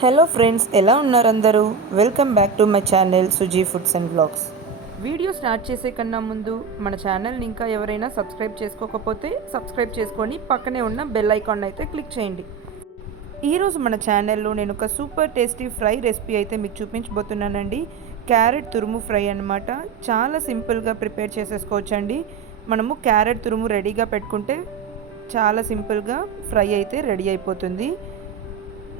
Hello friends, ఎలా ఉన్నారు అందరూ? Welcome back to my channel Suji foods and blogs. Video start చేసే కన్నా ముందు మన ఛానల్ని ఇంకా ఎవరైనా సబ్స్క్రైబ్ చేసుకోకపోతే సబ్స్క్రైబ్ చేసుకొని పక్కనే ఉన్న బెల్ ఐకాన్ అయితే క్లిక్ చేయండి. ఈరోజు మన ఛానల్లో నేను ఒక సూపర్ టేస్టీ ఫ్రై రెసిపీ అయితే మీకు చూపించబోతున్నానండి. క్యారెట్ తురుము ఫ్రై అనమాట. చాలా సింపుల్గా ప్రిపేర్ చేసేసుకోవచ్చండి. మనము క్యారెట్ తురుము రెడీగా పెట్టుకుంటే చాలా సింపుల్గా ఫ్రై అయితే రెడీ అయిపోతుంది.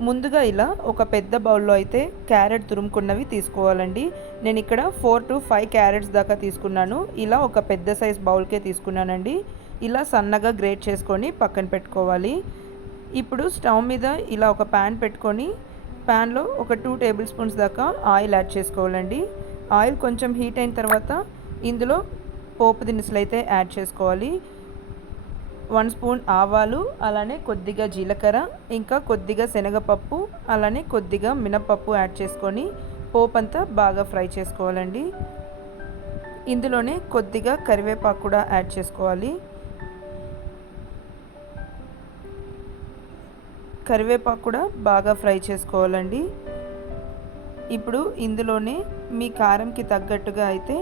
ముందుగా ఇలా ఒక పెద్ద బౌల్లో అయితే క్యారెట్ తురుముకున్నవి తీసుకోవాలండి. నేను ఇక్కడ 4 to 5 క్యారెట్స్ దాకా తీసుకున్నాను. ఇలా ఒక పెద్ద సైజ్ బౌల్కే తీసుకున్నానండి. ఇలా సన్నగా గ్రేట్ చేసుకొని పక్కన పెట్టుకోవాలి. ఇప్పుడు స్టవ్ మీద ఇలా ఒక ప్యాన్ పెట్టుకొని ప్యాన్లో ఒక 2 టేబుల్ స్పూన్స్ దాకా ఆయిల్ యాడ్ చేసుకోవాలండి. ఆయిల్ కొంచెం హీట్ అయిన తర్వాత ఇందులో పోపు దినుసులు అయితే యాడ్ చేసుకోవాలి. 1 స్పూన్ ఆవాలు, అలానే కొద్దిగా జీలకర్ర, ఇంకా కొద్దిగా శనగపప్పు, అలానే కొద్దిగా మినపప్పు యాడ్ చేసుకొని పోపంతా బాగా ఫ్రై చేసుకోవాలండి. ఇందులోనే కొద్దిగా కరివేపాకు కూడా యాడ్ చేసుకోవాలి. కరివేపాకు కూడా బాగా ఫ్రై చేసుకోవాలండి. ఇప్పుడు ఇందులోనే మీ కారంకి తగ్గట్టుగా అయితే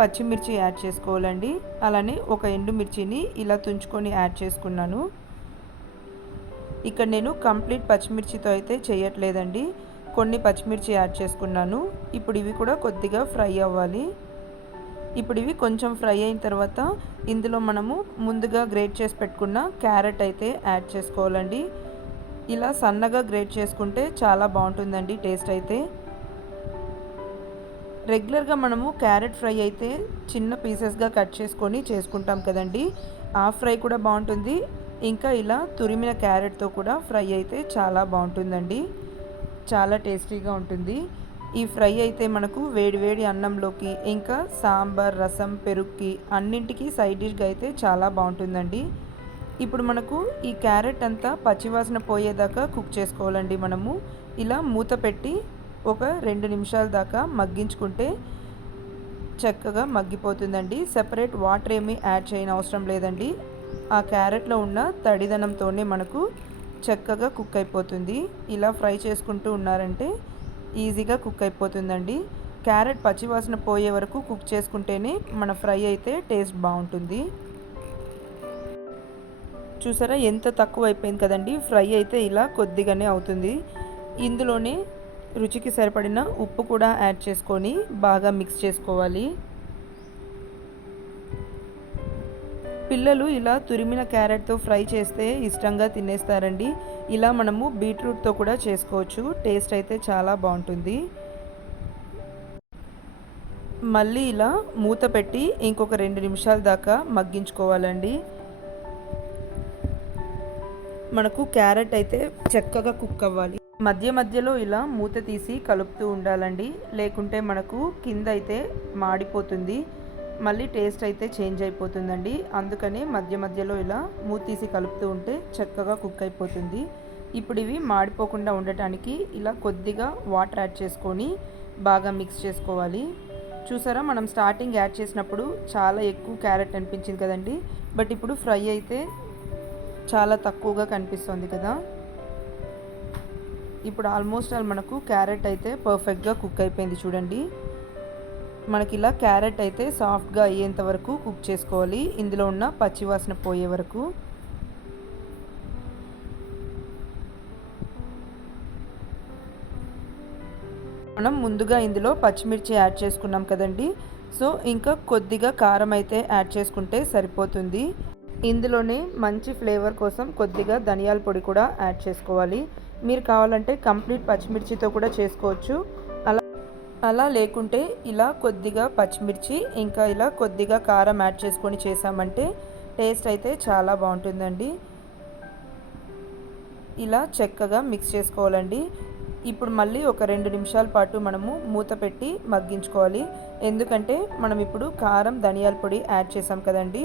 పచ్చిమిర్చి యాడ్ చేసుకోవాలండి. అలానే ఒక ఎండుమిర్చిని ఇలా తుంచుకొని యాడ్ చేసుకున్నాను. ఇక్కడ నేను కంప్లీట్ పచ్చిమిర్చితో అయితే చేయట్లేదండి, కొన్ని పచ్చిమిర్చి యాడ్ చేసుకున్నాను. ఇప్పుడు ఇవి కూడా కొద్దిగా ఫ్రై అవ్వాలి. ఇప్పుడు ఇవి కొంచెం ఫ్రై అయిన తర్వాత ఇందులో మనము ముందుగా గ్రేట్ చేసి పెట్టుకున్న క్యారెట్ అయితే యాడ్ చేసుకోవాలండి. ఇలా సన్నగా గ్రేట్ చేసుకుంటే చాలా బాగుంటుందండి టేస్ట్ అయితే. రెగ్యులర్గా మనము క్యారెట్ ఫ్రై అయితే చిన్న పీసెస్గా కట్ చేసుకొని చేసుకుంటాం కదండి, ఆ ఫ్రై కూడా బాగుంటుంది. ఇంకా ఇలా తురిమిన క్యారెట్తో కూడా ఫ్రై అయితే చాలా బాగుంటుందండి, చాలా టేస్టీగా ఉంటుంది. ఈ ఫ్రై అయితే మనకు వేడివేడి అన్నంలోకి, ఇంకా సాంబార్, రసం, పెరుగుకి అన్నింటికి సైడ్ డిష్గా అయితే చాలా బాగుంటుందండి. ఇప్పుడు మనకు ఈ క్యారెట్ అంతా పచ్చివాసన పోయేదాకా కుక్ చేసుకోవాలండి. మనము ఇలా మూత పెట్టి ఒక 2 నిమిషాల దాకా మగ్గించుకుంటే చక్కగా మగ్గిపోతుందండి. సెపరేట్ వాటర్ ఏమీ యాడ్ చేయని అవసరం లేదండి. ఆ క్యారెట్లో ఉన్న తడిదనంతోనే మనకు చక్కగా కుక్ అయిపోతుంది. ఇలా ఫ్రై చేసుకుంటూ ఉన్నారంటే ఈజీగా కుక్ అయిపోతుందండి. క్యారెట్ పచ్చివాసన పోయే వరకు కుక్ చేసుకుంటేనే మన ఫ్రై అయితే టేస్ట్ బాగుంటుంది. చూసారా ఎంత తక్కువ అయిపోయింది కదండి. ఫ్రై అయితే ఇలా కొద్దిగానే అవుతుంది. ఇందులోనే రుచికి సరిపడిన ఉప్పు కూడా యాడ్ చేసుకొని బాగా మిక్స్ చేసుకోవాలి. పిల్లలు ఇలా తురిమిన క్యారెట్తో ఫ్రై చేస్తే ఇష్టంగా తినేస్తారండి. ఇలా మనము బీట్రూట్తో కూడా చేసుకోవచ్చు, టేస్ట్ అయితే చాలా బాగుంటుంది. మళ్ళీ ఇలా మూత పెట్టి ఇంకొక 2 నిమిషాల దాకా మగ్గించుకోవాలండి. మనకు క్యారెట్ అయితే చక్కగా కుక్ అవ్వాలి. మధ్య మధ్యలో ఇలా మూత తీసి కలుపుతూ ఉండాలండి, లేకుంటే మనకు కింద అయితే మాడిపోతుంది, మళ్ళీ టేస్ట్ అయితే చేంజ్ అయిపోతుందండి. అందుకని మధ్య మధ్యలో ఇలా మూత తీసి కలుపుతూ ఉంటే చక్కగా కుక్ అయిపోతుంది. ఇప్పుడు ఇవి మాడిపోకుండా ఉండటానికి ఇలా కొద్దిగా వాటర్ యాడ్ చేసుకొని బాగా మిక్స్ చేసుకోవాలి. చూసారా, మనం స్టార్టింగ్ యాడ్ చేసినప్పుడు చాలా ఎక్కువ క్యారెట్ అనిపించింది కదండి, బట్ ఇప్పుడు ఫ్రై అయితే చాలా తక్కువగా కనిపిస్తుంది కదా. ఇప్పుడు ఆల్మోస్ట్ మనకు క్యారెట్ అయితే పర్ఫెక్ట్గా కుక్ అయిపోయింది చూడండి. మనకి ఇలా క్యారెట్ అయితే సాఫ్ట్గా అయ్యేంత వరకు కుక్ చేసుకోవాలి, ఇందులో ఉన్న పచ్చివాసన పోయే వరకు. మనం ముందుగా ఇందులో పచ్చిమిర్చి యాడ్ చేసుకున్నాం కదండి, సో ఇంకా కొద్దిగా కారం అయితే యాడ్ చేసుకుంటే సరిపోతుంది. ఇందులోనే మంచి ఫ్లేవర్ కోసం కొద్దిగా ధనియాల పొడి కూడా యాడ్ చేసుకోవాలి. మీరు కావాలంటే కంప్లీట్ పచ్చిమిర్చితో కూడా చేసుకోవచ్చు. అలా లేకుంటే ఇలా కొద్దిగా పచ్చిమిర్చి ఇంకా ఇలా కొద్దిగా కారం యాడ్ చేసుకొని చేసామంటే టేస్ట్ అయితే చాలా బాగుంటుందండి. ఇలా చక్కగా మిక్స్ చేసుకోవాలండి. ఇప్పుడు మళ్ళీ ఒక 2 నిమిషాల పాటు మనము మూత పెట్టి మగ్గించుకోవాలి. ఎందుకంటే మనం ఇప్పుడు కారం, ధనియాల పొడి యాడ్ చేసాం కదండి,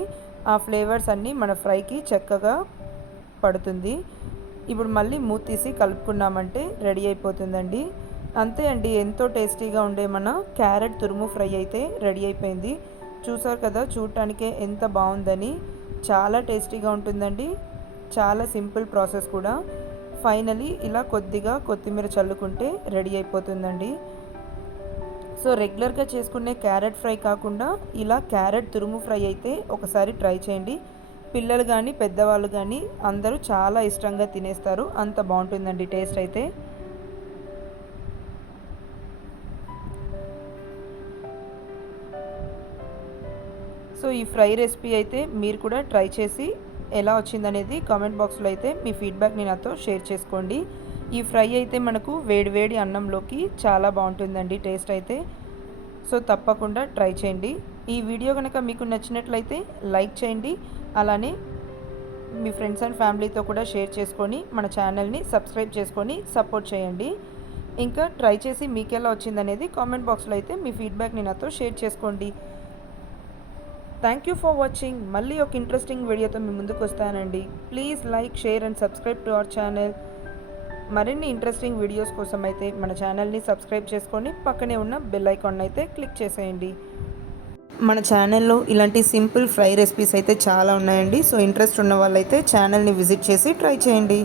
ఆ ఫ్లేవర్స్ అన్నీ మన ఫ్రైకి చక్కగా పడుతుంది. ఇప్పుడు మళ్ళీ మూత తీసి కలుపుకున్నామంటే రెడీ అయిపోతుందండి. అంతే అండి, ఎంతో టేస్టీగా ఉండే మన క్యారెట్ తురుము ఫ్రై అయితే రెడీ అయిపోయింది. చూసారు కదా చూడటానికే ఎంత బాగుందని. చాలా టేస్టీగా ఉంటుందండి, చాలా సింపుల్ ప్రాసెస్ కూడా. ఫైనలీ ఇలా కొద్దిగా కొత్తిమీర చల్లుకుంటే రెడీ అయిపోతుందండి. సో రెగ్యులర్గా చేసుకునే క్యారెట్ ఫ్రై కాకుండా ఇలా క్యారెట్ తురుము ఫ్రై అయితే ఒకసారి ట్రై చేయండి. పిల్లలు కానీ పెద్దవాళ్ళు కానీ అందరూ చాలా ఇష్టంగా తినేస్తారు. అంత బాగుంటుందండి టేస్ట్ అయితే. సో ఈ ఫ్రై రెసిపీ అయితే మీరు కూడా ట్రై చేసి ఎలా వచ్చిందనేది కామెంట్ బాక్స్లో అయితే మీ ఫీడ్బ్యాక్ని నాతో షేర్ చేసుకోండి. ఈ ఫ్రై అయితే మనకు వేడివేడి అన్నంలోకి చాలా బాగుంటుందండి టేస్ట్ అయితే. సో తప్పకుండా ట్రై చేయండి. ఈ వీడియో కనుక మీకు నచ్చినట్లయితే లైక్ చేయండి. అలానే మీ ఫ్రెండ్స్ అండ్ ఫ్యామిలీతో కూడా షేర్ చేసుకొని మన ఛానల్ని సబ్స్క్రైబ్ చేసుకొని సపోర్ట్ చేయండి. ఇంకా ట్రై చేసి మీకు ఎలా వచ్చిందనేది కామెంట్ బాక్స్లో అయితే మీ ఫీడ్బ్యాక్ని నాతో షేర్ చేసుకోండి. Thank you for watching. మళ్ళీ ఒక ఇంట్రెస్టింగ్ వీడియోతో మీ ముందుకు వస్తానండి. Please like, share and subscribe to our channel. మరిన్ని ఇంట్రెస్టింగ్ వీడియోస్ కోసం అయితే మన ఛానల్ని సబ్స్క్రైబ్ చేసుకొని పక్కనే ఉన్న బెల్ ఐకాన్ అయితే క్లిక్ చేసేయండి. మన ఛానల్లో ఇలాంటి సింపుల్ ఫ్రై రెసిపీస్ అయితే చాలా ఉన్నాయండి. సో ఇంట్రెస్ట్ ఉన్న వాళ్ళైతే ఛానల్ని విజిట్ చేసి ట్రై చేయండి.